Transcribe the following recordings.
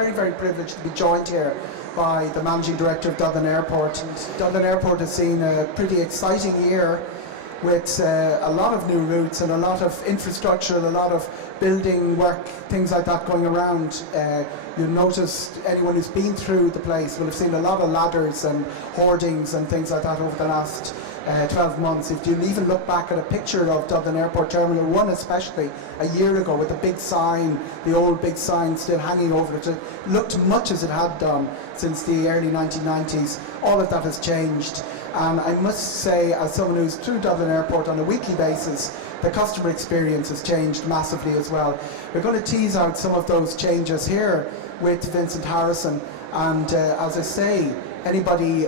very, very privileged to be joined here by the Managing Director of Dublin Airport. And Dublin Airport has seen a pretty exciting year with a lot of new routes and a lot of infrastructure, a lot of building work, things like that going around. You'll notice anyone who's been through the place will have seen a lot of ladders and hoardings and things like that over the last 12 months. If you even look back at a picture of Dublin Airport Terminal 1 especially a year ago with the big sign, the old big sign still hanging over it, it looked much as it had done since the early 1990s. All of that has changed, and I must say, as someone who's through Dublin Airport on a weekly basis, the customer experience has changed massively as well. We're going to tease out some of those changes here with Vincent Harrison, and as I say, anybody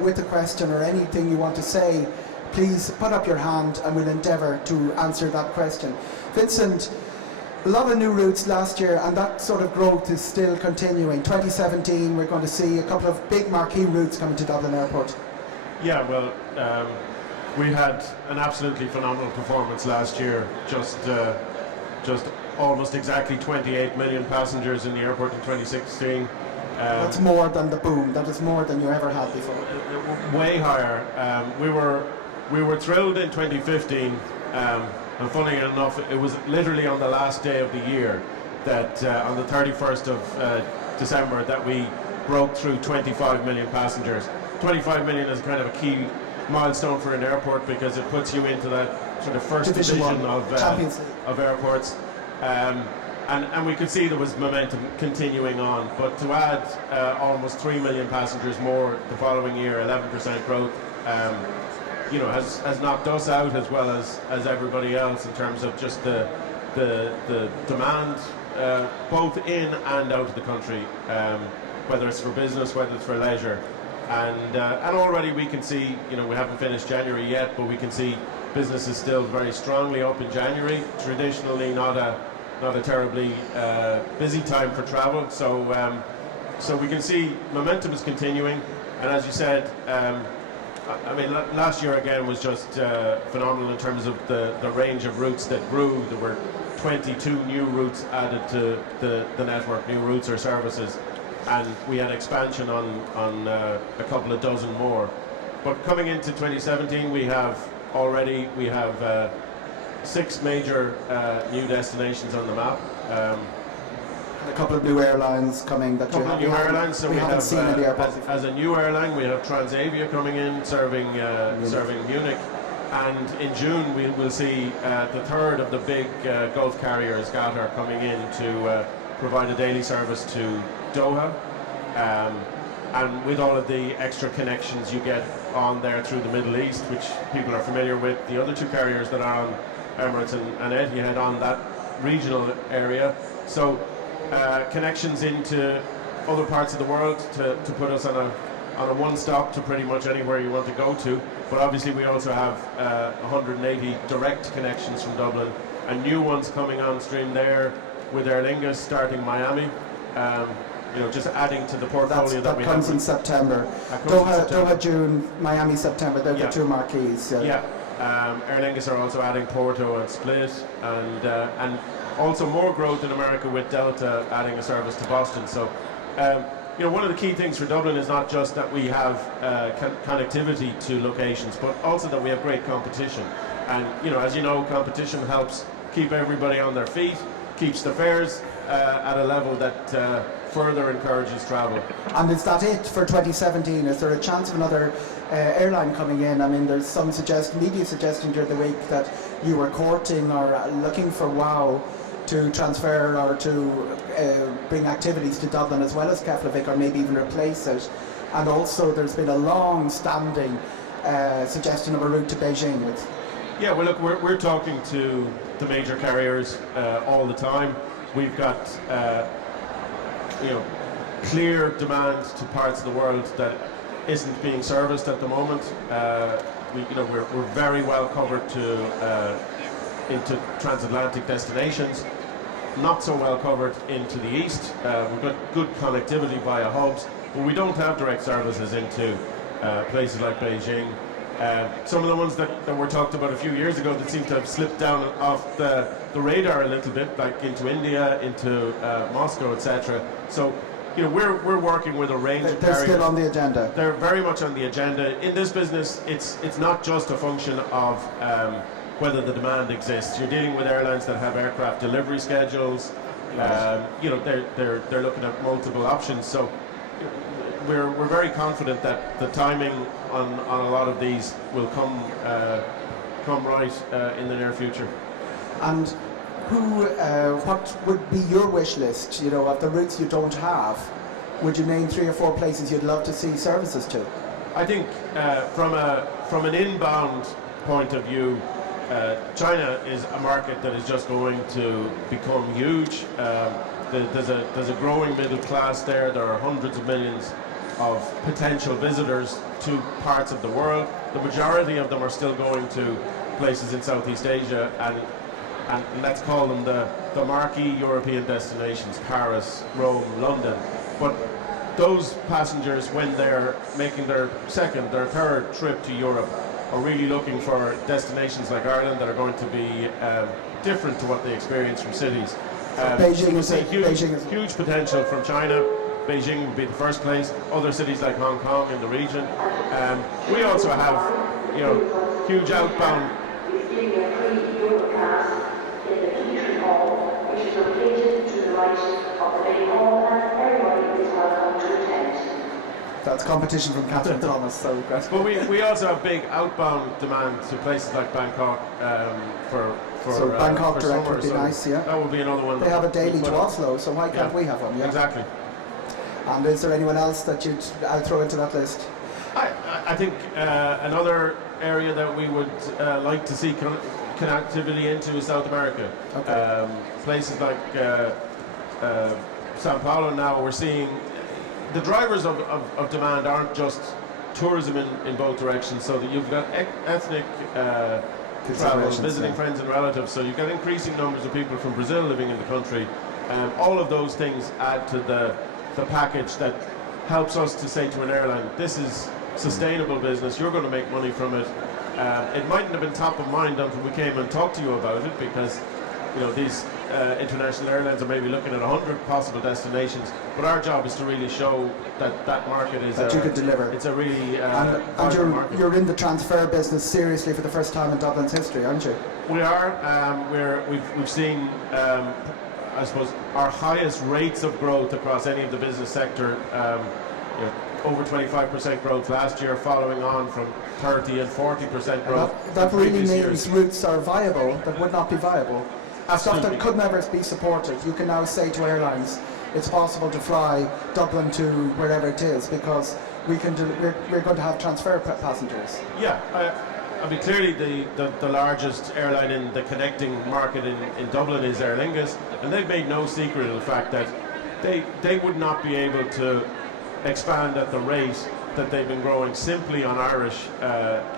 with a question or anything you want to say, please put up your hand and we'll endeavour to answer that question. Vincent, a lot of new routes last year, and that sort of growth is still continuing. 2017, we're going to see a couple of big marquee routes coming to Dublin Airport. Yeah, well, we had an absolutely phenomenal performance last year. Just almost exactly 28 million passengers in the airport in 2016. That's more than the boom. That is more than you ever had before. Way higher. We were thrilled in 2015, and funny enough, it was literally on the last day of the year that on the 31st of December that we broke through 25 million passengers. 25 million is kind of a key milestone for an airport because it puts you into that sort of first division of airports. And we could see there was momentum continuing on, but to add almost 3 million passengers more the following year, 11% growth, has knocked us out as well as everybody else in terms of just the demand, both in and out of the country, whether it's for business, whether it's for leisure. And already we can see, we haven't finished January yet, but we can see business is still very strongly up in January. Traditionally not a terribly busy time for travel, so we can see momentum is continuing. And as you said, last year again was just phenomenal in terms of the range of routes that grew. There were 22 new routes added to the network, new routes or services, and we had expansion on a couple of dozen more. But coming into 2017, we have 6 major new destinations on the map. A couple of new airlines coming that so we have seen in the airport. As a new airline, we have Transavia coming in, serving Munich. And in June, we will see the third of the big Gulf carriers, Qatar, coming in to provide a daily service to Doha. And with all of the extra connections you get on there through the Middle East, which people are familiar with, the other 2 carriers that are on Emirates and Etihad on that regional area. So connections into other parts of the world to put us on a one-stop to pretty much anywhere you want to go to. But obviously we also have 180 direct connections from Dublin, and new ones coming on stream there with Aer Lingus starting Miami. Just adding to the portfolio that we have. That comes in September. Doha June, Miami September. They're the 2 marquees. Aer Lingus are also adding Porto and Split, and also more growth in America with Delta adding a service to Boston. So, one of the key things for Dublin is not just that we have connectivity to locations, but also that we have great competition. And as you know, competition helps keep everybody on their feet, keeps the fares at a level that further encourages travel. And is that it for 2017? Is there a chance of another airline coming in? I mean, there's some media suggesting during the week that you were courting or looking for WOW to transfer or to bring activities to Dublin as well as Keflavik, or maybe even replace it. And also there's been a long-standing suggestion of a route to Beijing. Yeah, well look, we're talking to the major carriers all the time. We've got clear demand to parts of the world that isn't being serviced at the moment. We're very well covered into transatlantic destinations, not so well covered into the east. We've got good connectivity via hubs, but we don't have direct services into places like Beijing. Some of the ones that were talked about a few years ago that seem to have slipped down off the radar a little bit, like into India, into Moscow, etc. So we're working with a range of they're carriers. still on the agenda. They're very much on the agenda. In this business, it's not just a function of whether the demand exists. You're dealing with airlines that have aircraft delivery schedules. They're looking at multiple options. So we're very confident that the timing on a lot of these will come right in the near future. And what would be your wish list? Of the routes you don't have, would you name 3 or 4 places you'd love to see services to? I think from an inbound point of view, China is a market that is just going to become huge. There's a growing middle class there. There are hundreds of millions of potential visitors to parts of the world. The majority of them are still going to places in Southeast Asia, and let's call them the marquee European destinations: Paris, Rome, London. But those passengers, when they're making their second, their third trip to Europe, are really looking for destinations like Ireland that are going to be different to what they experience from cities. Beijing is a huge potential from China. Beijing would be the first place. Other cities like Hong Kong in the region. We also have, huge outbound. Which is located to the right of the main hall, and everybody is welcome to attend. That's competition from Catherine Thomas, so great. But we also have big outbound demand to places like Bangkok so Bangkok for direct summer, would be so nice, yeah. That would be another one. They have a daily to Oslo, so why can't we have one? Yeah. Exactly. And is there anyone else that I'll throw into that list? I think another area that we would like to see connectivity into is South America. Okay. Places like Sao Paulo now, we're seeing the drivers of demand aren't just tourism in both directions, so that you've got ethnic travel, visiting friends and relatives, so you've got increasing numbers of people from Brazil living in the country. All of those things add to the package that helps us to say to an airline, this is sustainable business, you're going to make money from it. It mightn't have been top of mind until we came and talked to you about it, because these international airlines are maybe looking at 100 possible destinations, but our job is to really show that market is that you could deliver. It's a really and you're in the transfer business seriously for the first time in Dublin's history, aren't you? We are. We've seen I suppose our highest rates of growth across any of the business sector. Over 25% growth last year, following on from 30 and 40% growth. That really means routes are viable that would not be viable. Absolutely. Stuff that could never be supported. You can now say to airlines, it's possible to fly Dublin to wherever it is, because we're going to have transfer passengers. Yeah, I mean, clearly the largest airline in the connecting market in Dublin is Aer Lingus, and they've made no secret of the fact that they would not be able to expand at the rate that they've been growing simply on Irish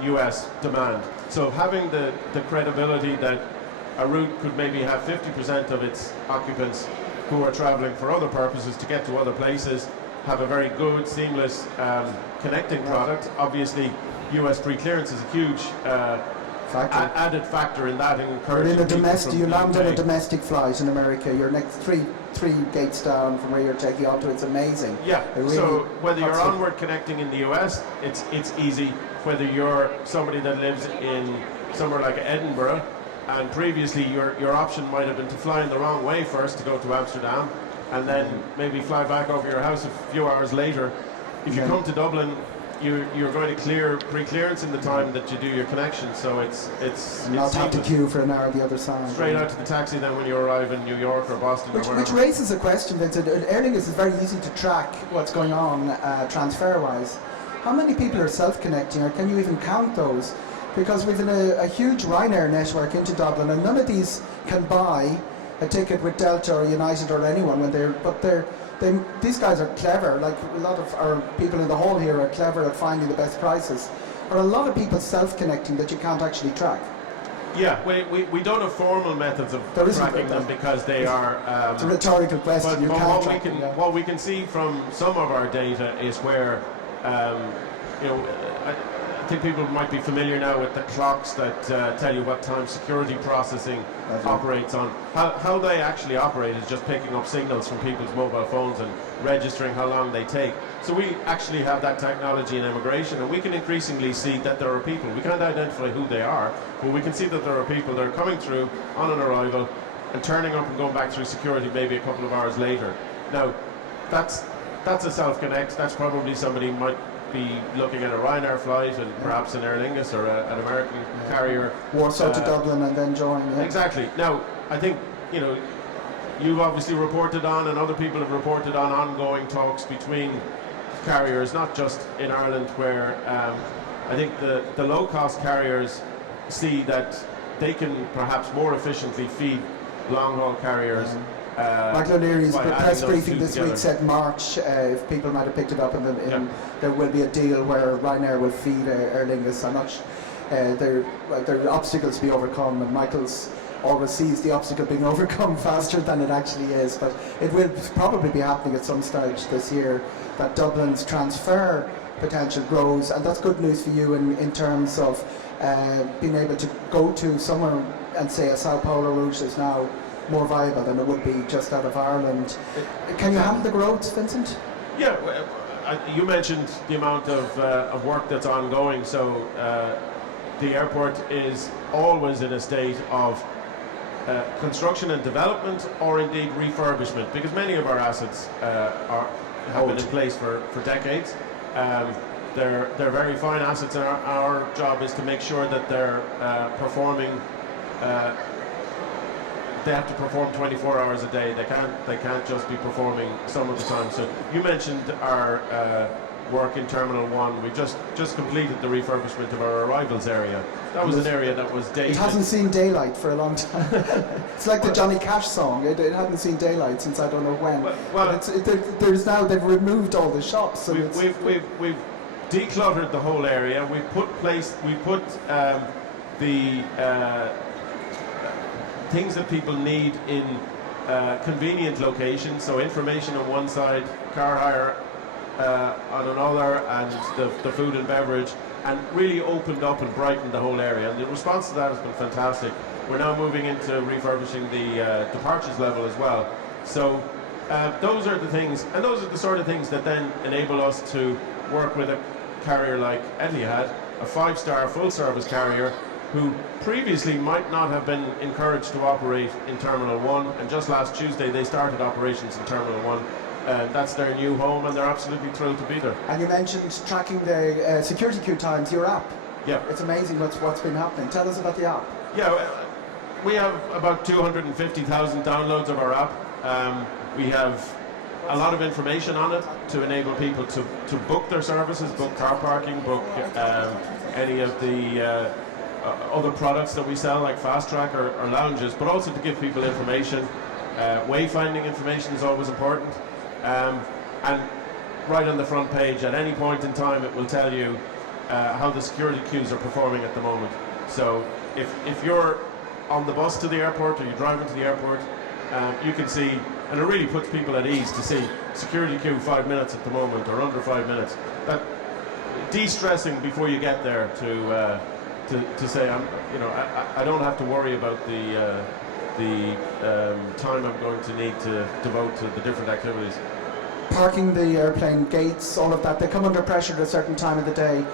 US demand. So having the credibility that a route could maybe have 50% of its occupants who are travelling for other purposes to get to other places, have a very good, seamless connecting product. Obviously, US pre-clearance is a huge added factor in that. You land on a domestic flight in America, you're next three gates down from where you're taking off to. It's amazing. Yeah, really, so whether you're onward connecting in the US, it's easy. Whether you're somebody that lives in somewhere like Edinburgh, and previously your option might have been to fly in the wrong way first to go to Amsterdam, and then maybe fly back over your house a few hours later. If you come to Dublin, you're going to clear pre-clearance in the time that you do your connection, so it's not have to queue for an hour the other side. Straight out to the taxi then when you arrive in New York or Boston or wherever. Which raises a question, Vincent. Aer Lingus is very easy to track what's going on transfer-wise. How many people are self-connecting, or can you even count those? Because we've a huge Ryanair network into Dublin, and none of these can buy a ticket with Delta or United or anyone these guys are clever. Like a lot of our people in the hall here are clever at finding the best prices. Are a lot of people self-connecting that you can't actually track? Yeah, we don't have formal methods of tracking them because they are. It's a rhetorical question. But what we can see from some of our data is where, think people might be familiar now with the clocks that tell you what time security processing operates on. How they actually operate is just picking up signals from people's mobile phones and registering how long they take. So we actually have that technology in immigration, and we can increasingly see that there are people. We can't identify who they are, but we can see that there are people that are coming through on an arrival and turning up and going back through security maybe a couple of hours later. Now, that's a self-connect. That's probably somebody might be looking at a Ryanair flight and perhaps an Aer Lingus or an American carrier. Warsaw to Dublin and then join. Yeah. Exactly. Now, I think, you know, you've obviously reported on, and other people have reported on, ongoing talks between carriers, not just in Ireland, where I think the low-cost carriers see that they can perhaps more efficiently feed long-haul carriers. Michael O'Leary's press briefing this week said March, if people might have picked it up, there will be a deal where Ryanair will feed Aer Lingus. I'm not there are obstacles to be overcome, and Michael's always sees the obstacle being overcome faster than it actually is, but it will probably be happening at some stage this year, that Dublin's transfer potential grows, and that's good news for you in terms of being able to go to somewhere and say a Sao Paulo route is now more viable than it would be just out of Ireland. Can you handle the growth, Vincent? Yeah, you mentioned the amount of work that's ongoing, so the airport is always in a state of construction and development, or indeed refurbishment, because many of our assets have been in place for decades. They're very fine assets, and our job is to make sure that they're performing. They have to perform 24 hours a day. They can't just be performing some of the time. So you mentioned our work in Terminal 1. We just completed the refurbishment of our arrivals area. That was an area that was dated. It hasn't seen daylight for a long time. It's like the Johnny Cash song. It hadn't seen daylight since I don't know when. Well, there's now, they've removed all the shops. So we've decluttered the whole area. We've put the things that people need in convenient locations, so information on one side, car hire on another, and the food and beverage, and really opened up and brightened the whole area. And the response to that has been fantastic. We're now moving into refurbishing the departures level as well. So those are the things, and those are the sort of things that then enable us to work with a carrier like Etihad, a 5-star full-service carrier, who previously might not have been encouraged to operate in Terminal 1, and just last Tuesday they started operations in Terminal 1. That's their new home, and they're absolutely thrilled to be there. And you mentioned tracking the security queue times, your app. Yeah. It's amazing what's been happening. Tell us about the app. Yeah, we have about 250,000 downloads of our app. We have a lot of information on it to enable people to book their services, book car parking, book any of the other products that we sell, like Fast Track or lounges, but also to give people information. Wayfinding information is always important. And right on the front page, at any point in time, it will tell you how the security queues are performing at the moment. So if you're on the bus to the airport, or you're driving to the airport, you can see, and it really puts people at ease to see security queue 5 minutes at the moment, or under 5 minutes. That de-stressing before you get there to say, I don't have to worry about the time I'm going to need to devote to the different activities. Parking the airplane gates, all of that, they come under pressure at a certain time of the day.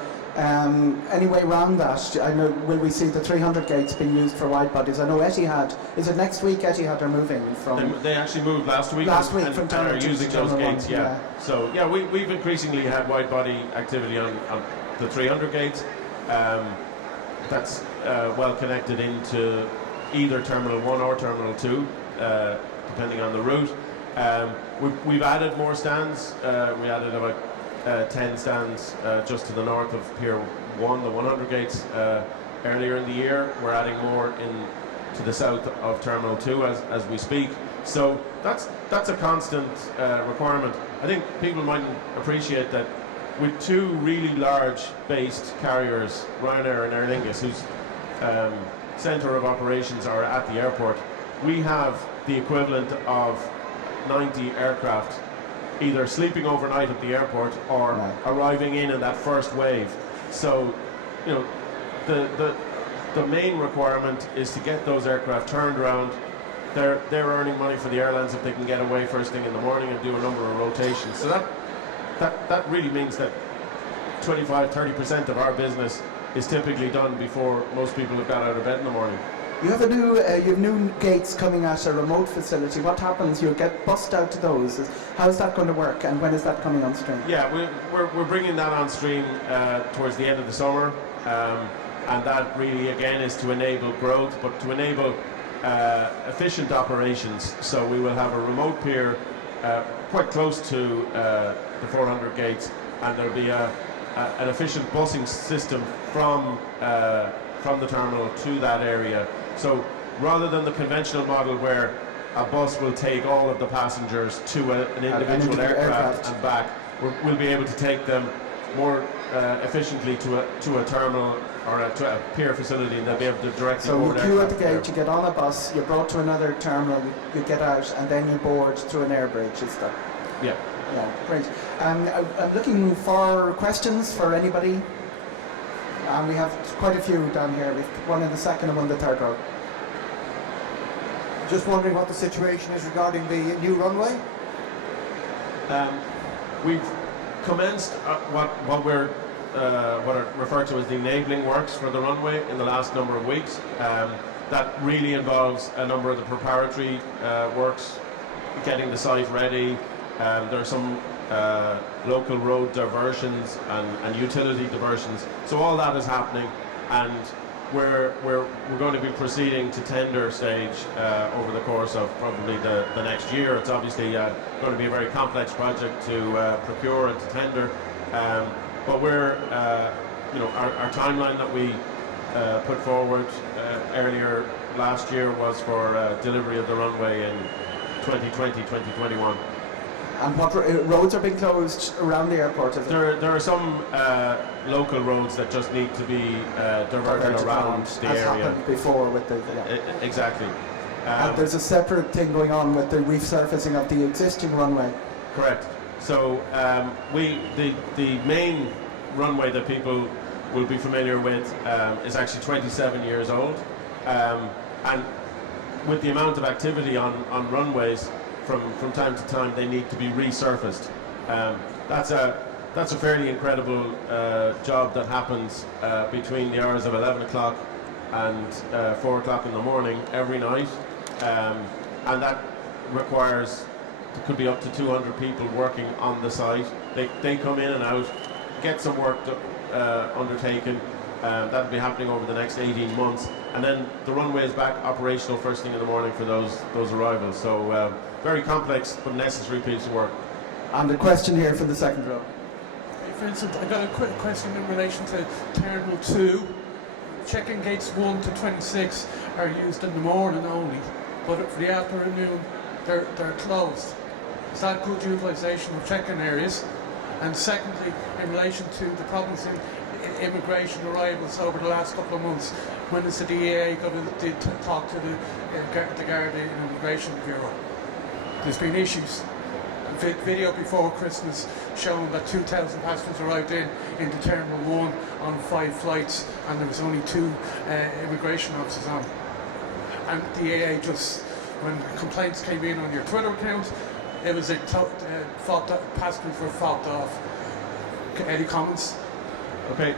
Any way around that? I know, will we see the 300 gates being used for wide bodies? I know Etihad, is it next week Etihad are moving from? They actually moved last week from and are using those gates, yeah. So yeah, we've increasingly had wide body activity on the 300 gates. That's well connected into either Terminal 1 or Terminal 2, depending on the route. We've added more stands. We added about 10 stands just to the north of Pier 1, the 100 gates, earlier in the year. We're adding more to the south of Terminal 2 as we speak. So that's a constant requirement. I think people mightn't appreciate that with two really large based carriers, Ryanair and Aer Lingus, whose centre of operations are at the airport, we have the equivalent of 90 aircraft either sleeping overnight at the airport or arriving in that first wave. So the main requirement is to get those aircraft turned around. They're earning money for the airlines if they can get away first thing in the morning and do a number of rotations. So that really means that 25-30% of our business is typically done before most people have got out of bed in the morning. You have you have new gates coming at a remote facility. What happens? You'll get bussed out to those. How's that going to work, and when is that coming on stream? Yeah, we're bringing that on stream towards the end of the summer, and that really again is to enable growth, but to enable efficient operations. So we will have a remote pier quite close to the 400 gates, and there'll be an efficient busing system from the terminal to that area. So rather than the conventional model where a bus will take all of the passengers to an individual aircraft and back, we'll be able to take them more efficiently to a terminal or to a pier facility, and they'll be able to directly board. So you queue at the gate, you get on a bus, you're brought to another terminal, you get out, and then you board through an air bridge. Is that? Yeah. Yeah, great. I'm looking for questions for anybody. And we have quite a few down here. We've one in the second and one in the third row. Just wondering what the situation is regarding the new runway? We've commenced what are referred to as the enabling works for the runway in the last number of weeks. That really involves a number of the preparatory works, getting the site ready. There are some local road diversions and utility diversions. So all that is happening, and we're going to be proceeding to tender stage over the course of probably the next year. It's obviously going to be a very complex project to procure and to tender, but we're our timeline that we put forward earlier last year was for delivery of the runway in 2020, 2021. And what roads are being closed around the airport? There are some local roads that just need to be diverted around the area. As happened before with the... Exactly. And there's a separate thing going on with the resurfacing of the existing runway. Correct. So the main runway that people will be familiar with is actually 27 years old. And with the amount of activity on runways, from time to time they need to be resurfaced. That's a fairly incredible job that happens between the hours of 11 o'clock and 4 o'clock in the morning every night, and that requires, it could be up to 200 people working on the site. They come in and out, get some work undertaken. That'll be happening over the next 18 months, and then the runway is back operational first thing in the morning for those arrivals. So very complex but necessary piece of work. And a question here from the second row. For instance, I got a quick question in relation to Terminal 2. Check-in gates 1 to 26 are used in the morning only, but for the afternoon they're closed. Is that good utilisation of check-in areas? And secondly, in relation to the problems in immigration arrivals over the last couple of months, when is the DAA going to talk to the Garda Immigration Bureau? There's been issues. A video before Christmas showing that 2,000 passengers arrived into Terminal 1 on 5 flights, and there was only 2 immigration officers on. And DAA just, when complaints came in on your Twitter account, it was passengers were fobbed off. Any comments? Okay.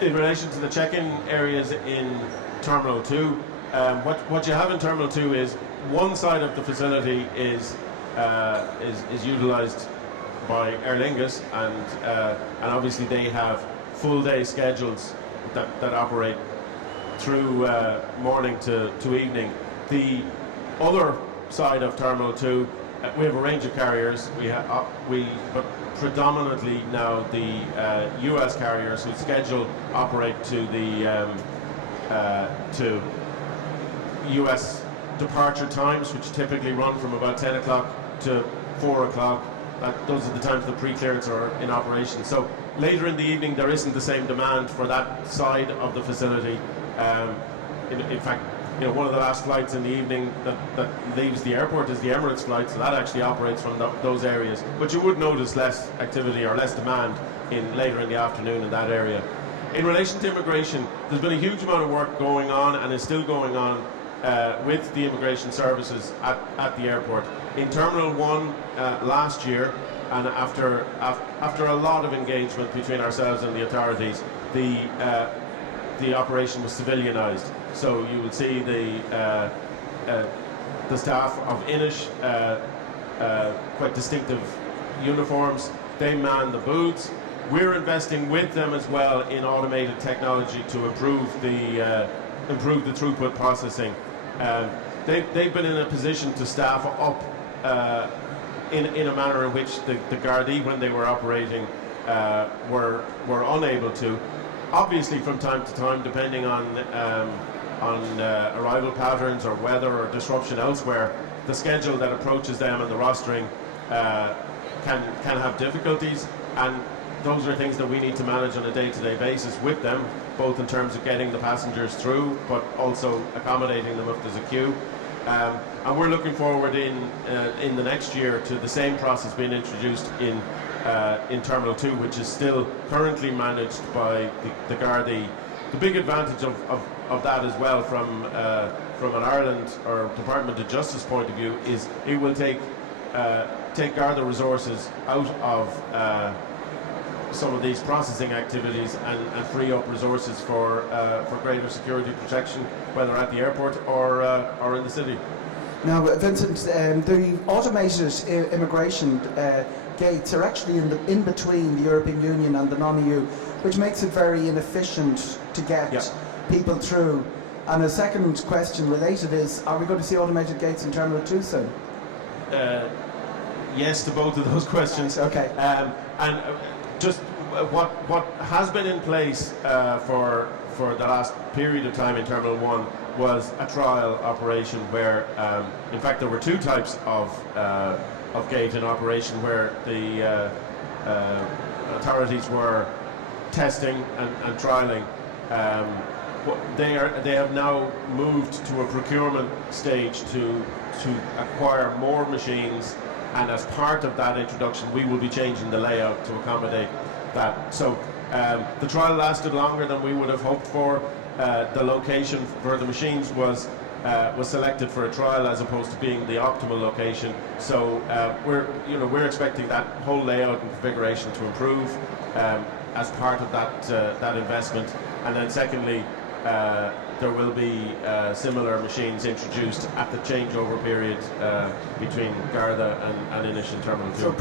In relation to the check-in areas in Terminal 2, what you have in Terminal 2 is one side of the facility is utilised by Aer Lingus, and obviously they have full day schedules that operate through morning to evening. The other side of Terminal 2, we have a range of carriers. But predominantly now the US carriers whose schedule operate to the to US departure times, which typically run from about 10 o'clock to 4 o'clock. Those are the times the pre-clearance are in operation. So later in the evening there isn't the same demand for that side of the facility. In fact, one of the last flights in the evening that leaves the airport is the Emirates flight, so that actually operates from those areas. But you would notice less activity or less demand later in the afternoon in that area. In relation to immigration, there's been a huge amount of work going on and is still going on with the immigration services at the airport. In Terminal 1 last year, and after a lot of engagement between ourselves and the authorities, the operation was civilianized. So you will see the staff of Inish, quite distinctive uniforms. They man the booths. We're investing with them as well in automated technology to improve the throughput processing. They've been in a position to staff up in a manner in which the Gardaí, when they were operating, were unable to. Obviously, from time to time, depending on arrival patterns or weather or disruption elsewhere, the schedule that approaches them and the rostering can have difficulties, and those are things that we need to manage on a day-to-day basis with them, both in terms of getting the passengers through, but also accommodating them if there's a queue. And we're looking forward in the next year to the same process being introduced in Terminal 2, which is still currently managed by the Gardaí. The big advantage of that as well from an Ireland or Department of Justice point of view is it will take Garda resources out of some of these processing activities and free up resources for greater security protection, whether at the airport or in the city. Now, Vincent, the automated immigration gates are actually in between the European Union and the non-EU, which makes it very inefficient to get people through. And a second question related is, are we going to see automated gates in Terminal 2 soon? Yes to both of those questions. Okay. And just what has been in place for the last period of time in Terminal 1 was a trial operation where, in fact, there were two types of gate in operation where the authorities were testing and trialling. They have now moved to a procurement stage to acquire more machines, and as part of that introduction, we will be changing the layout to accommodate that. So the trial lasted longer than we would have hoped for. The location for the machines was selected for a trial as opposed to being the optimal location. So we're expecting that whole layout and configuration to improve as part of that investment. And then secondly, there will be similar machines introduced at the changeover period between Garda and Inish in Terminal 2. So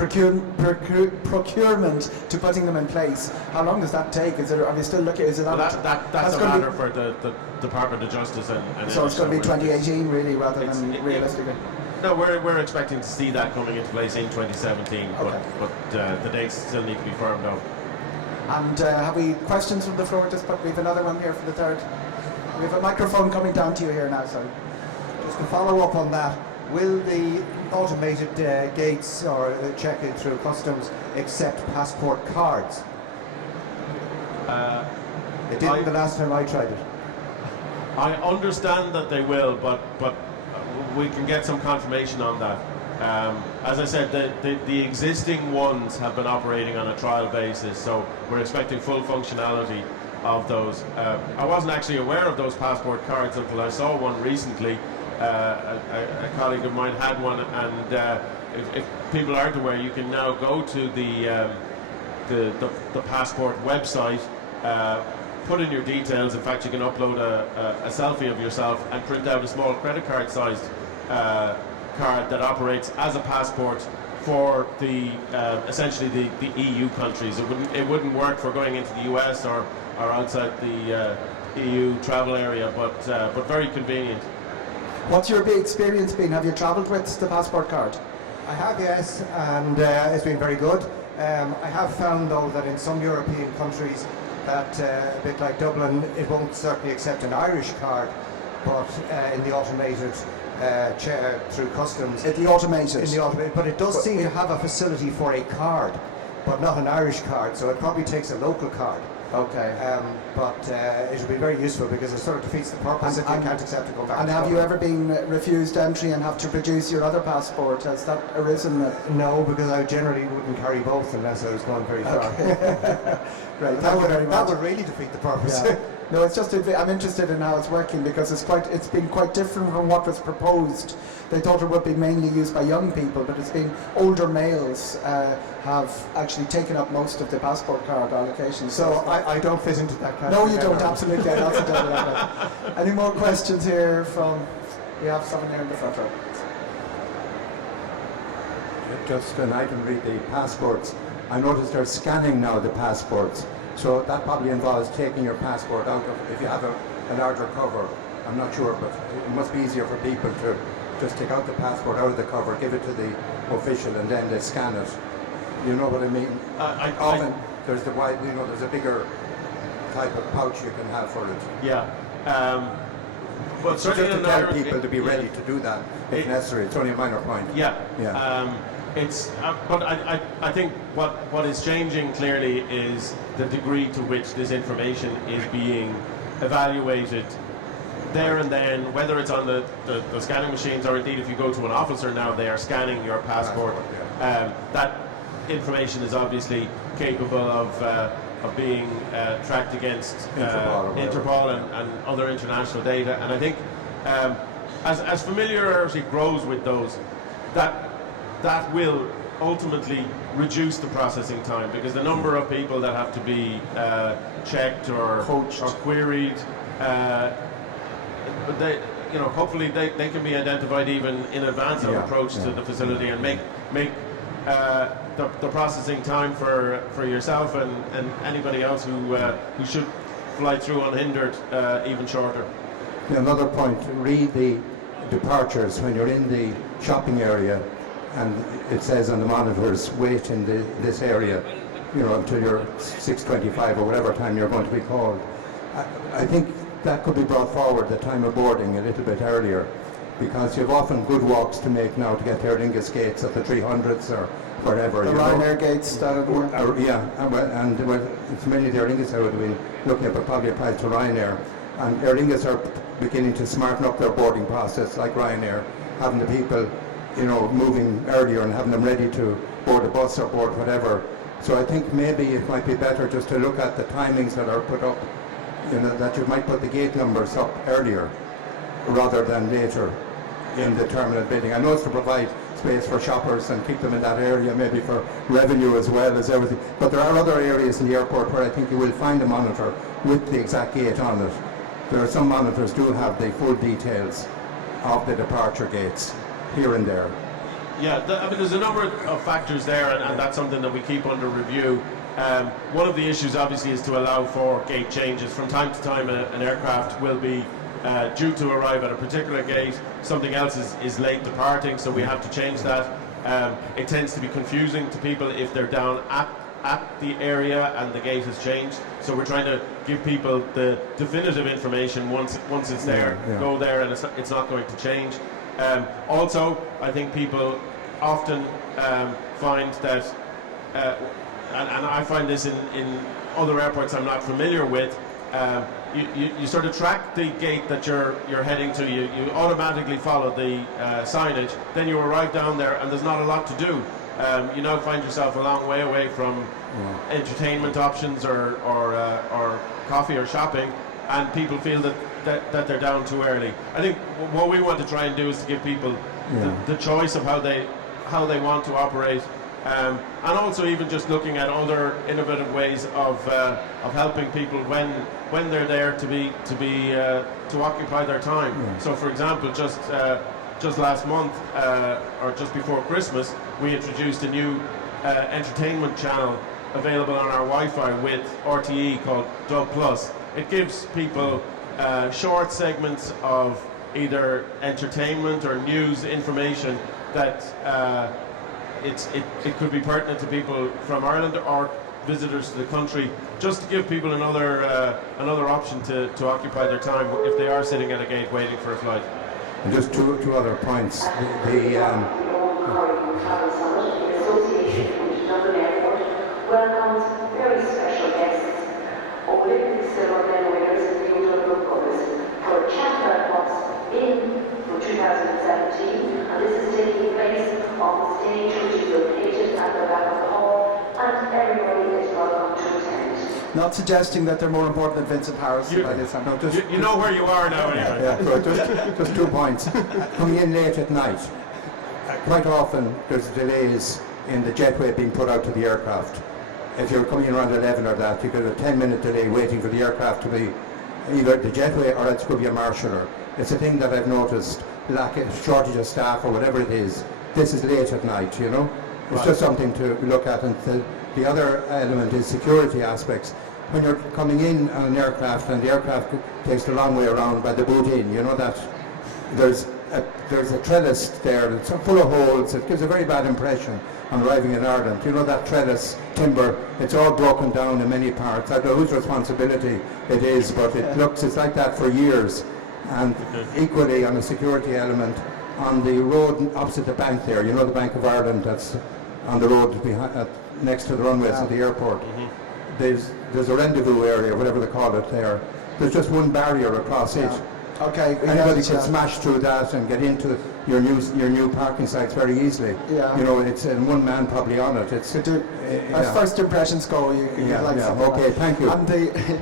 procurement to putting them in place, how long does that take? Are we still looking? Is it that's a matter for the Department of Justice and so it's going to be 2018 really, rather than realistically? No, we're expecting to see that coming into place in 2017, okay. but the dates still need to be firmed up. And have we questions from the floor? We have another one here for the third. We have a microphone coming down to you here now, sorry. Just to follow up on that, will the automated gates or check-in through customs accept passport cards? They didn't the last time I tried it. I understand that they will, but we can get some confirmation on that. As I said, the existing ones have been operating on a trial basis, so we're expecting full functionality of those. I wasn't actually aware of those passport cards until I saw one recently. A colleague of mine had one, and if people aren't aware, you can now go to the passport website, put in your details. In fact, you can upload a selfie of yourself and print out a small credit card sized card that operates as a passport for the essentially the EU countries. It wouldn't work for going into the US or outside the EU travel area, but very convenient. What's your big experience been? Have you travelled with the passport card? I have, yes, and it's been very good. I have found though that in some European countries that a bit like Dublin, it won't certainly accept an Irish card, but in the automated through customs. The automated? In the automated, but it does seem to have a facility for a card, but not an Irish card, so it probably takes a local card. Okay. But it would be very useful because it sort of defeats the purpose if you can't accept to go back. And to have you Dublin. ever been refused entry and have to produce your other passport? Has that arisen? No, because I generally wouldn't carry both unless I was going very far. Right. That would really defeat the purpose. Yeah. No, it's just I'm interested in how it's working because it's been quite different from what was proposed. They thought it would be mainly used by young people, but it's been older males have actually taken up most of the passport card allocations. So I don't fit into that category. No, you don't, absolutely. That's a double level. Any more questions here from, we have someone here in the front row. Just an item, read the passports. I noticed they're scanning now the passports. So that probably involves taking your passport out of, if you have a larger cover, I'm not sure, but it must be easier for people to just take out the passport out of the cover, give it to the official, and then they scan it. You know what I mean? Often there's the wide, there's a bigger type of pouch you can have for it. Yeah. But So certainly just to in tell Ireland, people to be ready to do that if necessary. It's only a minor point. Yeah. Yeah. But I think what is changing clearly is the degree to which this information is being evaluated there and then, whether it's on the scanning machines or indeed if you go to an officer now, they are scanning your passport. That information is obviously capable of being tracked against Interpol and other international data. And I think as familiarity grows with those, that will ultimately reduce the processing time, because the number of people that have to be checked or Coached or queried, they, hopefully they can be identified even in advance of approach to the facility and make the processing time for yourself and anybody else who should fly through unhindered even shorter. Another point, read the departures when you're in the shopping area, and it says on the monitors, wait in this area, until you're 6:25 or whatever time you're going to be called. I think that could be brought forward, the time of boarding, a little bit earlier, because you have often good walks to make now to get to Aer Lingus gates at the 300s or wherever. The Ryanair gates that it's mainly the Aer Lingus I would have been looking at, but probably applies to Ryanair. And Aer Lingus are beginning to smarten up their boarding process, like Ryanair, having the people moving earlier and having them ready to board a bus or board whatever. So I think maybe it might be better just to look at the timings that are put up, that you might put the gate numbers up earlier rather than later in the terminal building. I know it's to provide space for shoppers and keep them in that area, maybe for revenue as well as everything. But there are other areas in the airport where I think you will find a monitor with the exact gate on it. There are some monitors do have the full details of the departure gates here and there. Yeah, there's a number of factors there, and that's something that we keep under review. One of the issues obviously is to allow for gate changes. From time to time an aircraft will be due to arrive at a particular gate, something else is late departing, so we have to change that. It tends to be confusing to people if they're down at the area and the gate has changed, so we're trying to give people the definitive information once it's there. Go there and it's not going to change. Also, I think people often find that, and I find this in other airports I'm not familiar with, you sort of track the gate that you're heading to, you automatically follow the signage, then you arrive down there and there's not a lot to do. You now find yourself a long way away from entertainment options or coffee or shopping, and people feel that they're down too early. I think what we want to try and do is to give people the choice of how they want to operate, and also even just looking at other innovative ways of helping people when they're there to occupy their time. So, for example, just last month or just before Christmas, we introduced a new entertainment channel available on our Wi-Fi with RTE called Dub Plus. It gives people short segments of either entertainment or news information that it could be pertinent to people from Ireland or visitors to the country, just to give people another option to occupy their time if they are sitting at a gate waiting for a flight. And just two other points. Travel Summit in association with Dublin Airport welcomes very special guests. Not suggesting that they're more important than Vincent Harris by this time. No, You know where you are now anyway. Yeah, so just 2 points. Coming in late at night, quite often there's delays in the jetway being put out to the aircraft. If you're coming in around 11 or that, you get a 10-minute delay waiting for the aircraft to be either the jetway or else could be a marshaller. It's a thing that I've noticed, shortage of staff or whatever it is. This is late at night, you know. It's just something to look at. And the other element is security aspects. When you're coming in on an aircraft and the aircraft takes the long way around by the boot in, you know that there's a trellis there that's full of holes. It gives a very bad impression on arriving in Ireland. You know that trellis timber, it's all broken down in many parts. I don't know whose responsibility it is, but it's like that for years. And equally on a security element, on the road opposite the bank there, you know the Bank of Ireland that's on the road behind, next to the runways at the airport. There's a rendezvous area, whatever they call it there. There's just one barrier across it. Okay. Anybody can smash through that and get into your new parking sites very easily. Yeah. You know, it's one man probably on it. It's as first impressions go, you like something. Okay, like. thank you. And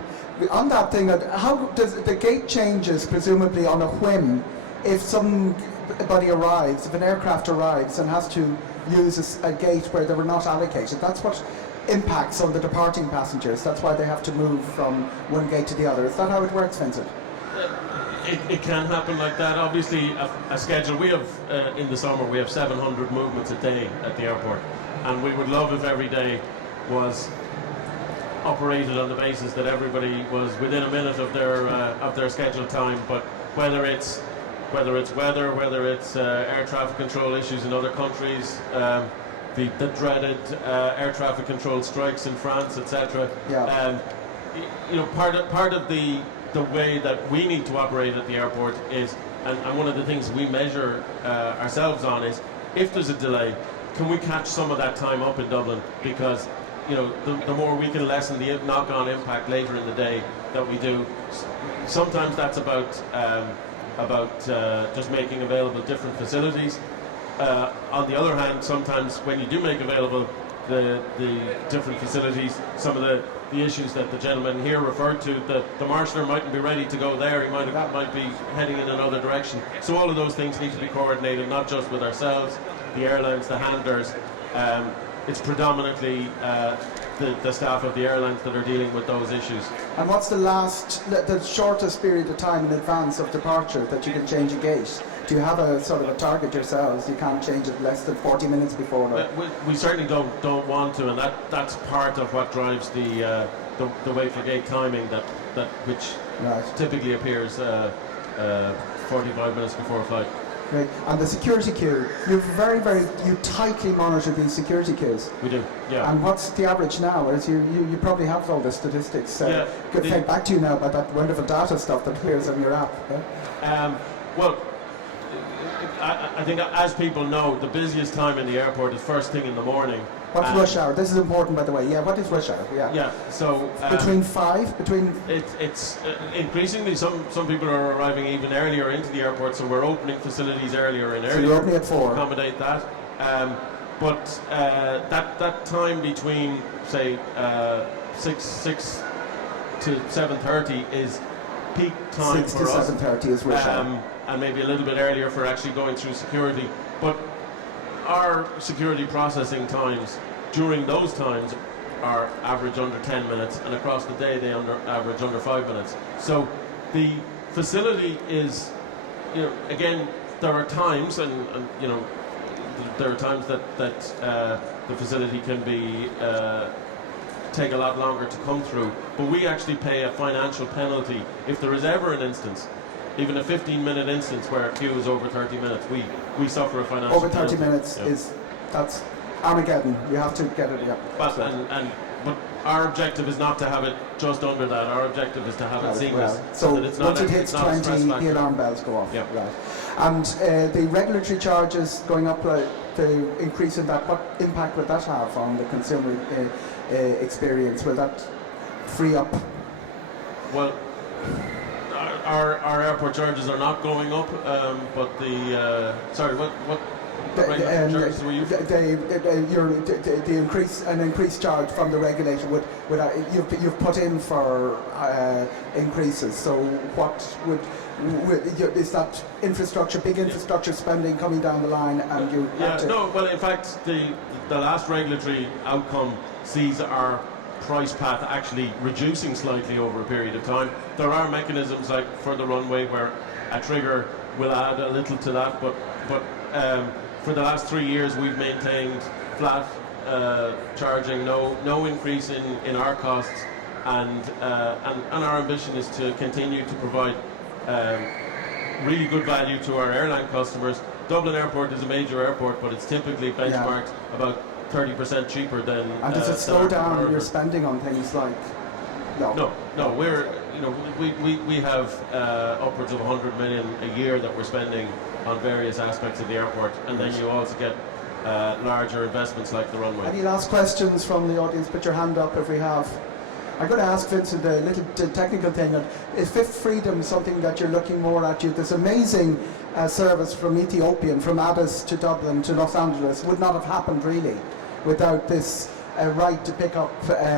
on that thing, how does the gate changes presumably on a whim if somebody arrives, if an aircraft arrives and has to use a gate where they were not allocated? That's what impacts on the departing passengers. That's why they have to move from one gate to the other. Is that how it works, Vincent? It can happen like that. Obviously, a schedule. We have in the summer we have 700 movements a day at the airport, and we would love if every day was operated on the basis that everybody was within a minute of their scheduled time. But whether it's weather, whether it's air traffic control issues in other countries, the dreaded air traffic control strikes in France, etc. Yeah. You know, part of the way that we need to operate at the airport is, and one of the things we measure ourselves on is, if there's a delay, can we catch some of that time up in Dublin? Because, you know, the more we can lessen the knock-on impact later in the day that we do. Sometimes that's about just making available different facilities. On the other hand, sometimes when you do make available the different facilities, some of the issues that the gentleman here referred to, the marshaller mightn't be ready to go there, he might be heading in another direction. So all of those things need to be coordinated, not just with ourselves, the airlines, the handlers. It's predominantly the staff of the airlines that are dealing with those issues. And what's the shortest period of time in advance of departure that you can change a gate? Do you have a sort of a target yourselves? You can't change it less than 40 minutes before? We certainly don't want to, and that's part of what drives the wait for gate timing which typically appears 45 minutes before a flight. Great. And the security queue, you tightly monitor these security queues. We do, yeah. And what's the average now? As you probably have all the statistics. Fed back to you now about that wonderful data stuff that appears on your app. Yeah? Well, I think, as people know, the busiest time in the airport is first thing in the morning. What's rush hour? This is important, by the way. Yeah, what is rush hour? Yeah. Yeah. So between 5. It's increasingly some people are arriving even earlier into the airport, so we're opening facilities earlier and earlier. So you're opening at 4. To accommodate that. But that time between say 6 to 7:30 is peak time 6 for to us. 7:30 is rush hour. And maybe a little bit earlier for actually going through security. But our security processing times during those times are average under 10 minutes, and across the day they average under 5 minutes. So the facility is, you know, again, there are times, and you know, there are times that the facility can be take a lot longer to come through. But we actually pay a financial penalty if there is ever an instance, even a 15-minute instance where a queue is over 30 minutes, we suffer a financial over 30 penalty. minutes that's Armageddon. You have to get it. Yeah. But our objective is not to have it just under that. Our objective is to have it seamless. Well. So that it's once not it hits 20, the alarm bells go off. Yeah. Right. And the regulatory charges going up, the increase in that, what impact would that have on the consumer experience? Will that free up? Well, our airport charges are not going up, but the sorry, what an increased charge from the regulator you've put in for increases. So what is that big infrastructure spending coming down the line, and you? Well, in fact, the last regulatory outcome sees our price path actually reducing slightly over a period of time. There are mechanisms like for the runway where a trigger will add a little to that, but for the last 3 years we've maintained flat charging, no increase in our costs, and our ambition is to continue to provide really good value to our airline customers. Dublin Airport is a major airport, but it's typically benchmarked about 30% cheaper than. And does it slow down your spending on things like? No. We have upwards of 100 million a year that we're spending on various aspects of the airport, and then you also get larger investments like the runway. Any last questions from the audience? Put your hand up if we have. I'm going to ask Vincent a little technical thing. Is Fifth Freedom something that you're looking more at? This amazing service from Ethiopian, from Addis to Dublin to Los Angeles, would not have happened really without this right to pick up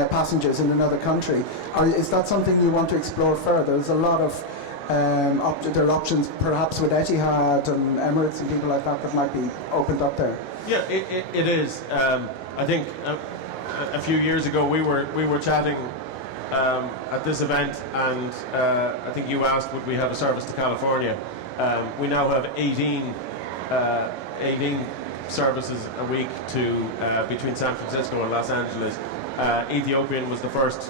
passengers in another country. Is that something you want to explore further? There's a lot of there are options perhaps with Etihad and Emirates and people like that might be opened up there. Yeah, it is. I think a few years ago we were chatting at this event, and I think you asked would we have a service to California. We now have 18 services a week to between San Francisco and Los Angeles. Ethiopian was the first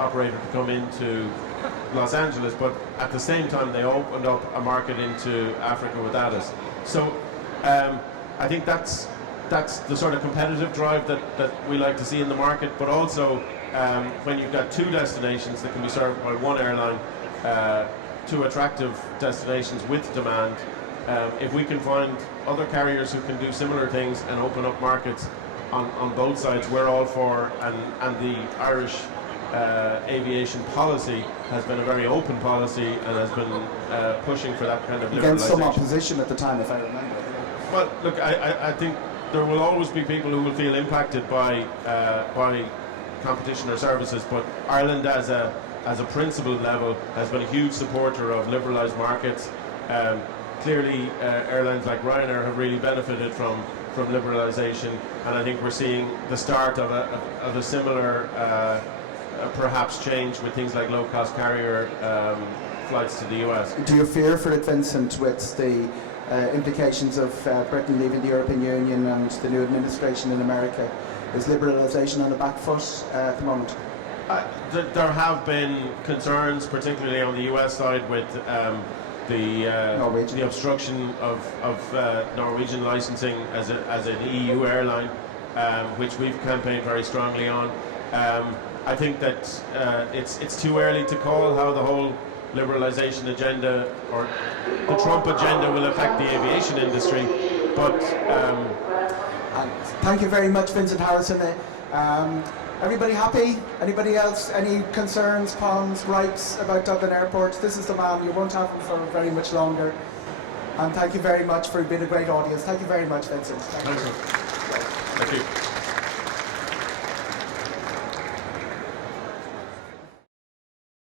operator to come into Los Angeles, but at the same time they opened up a market into Africa with Addis. So I think that's the sort of competitive drive that we like to see in the market, but also when you've got two destinations that can be served by one airline, two attractive destinations with demand, if we can find other carriers who can do similar things and open up markets on both sides, we're all for, and the Irish aviation policy has been a very open policy and has been pushing for that kind of liberalisation. Against some opposition at the time, if I remember. Well, look, I think there will always be people who will feel impacted by competition or services, but Ireland as a principled level has been a huge supporter of liberalised markets. Clearly airlines like Ryanair have really benefited from liberalisation, and I think we're seeing the start of a similar perhaps change with things like low-cost carrier flights to the US. Do you fear for it, Vincent, with the implications of Britain leaving the European Union and the new administration in America? Is liberalisation on the back foot at the moment? There have been concerns, particularly on the US side, with the obstruction of Norwegian licensing as an EU airline, which we've campaigned very strongly on. I think that it's too early to call how the whole liberalisation agenda or the Trump agenda will affect the aviation industry, but thank you very much, Vincent Harrison. Everybody happy? Anybody else? Any concerns, qualms, gripes about Dublin Airport? This is the man. You won't have him for very much longer. And thank you very much for being a great audience. Thank you very much, Vincent. Thank you.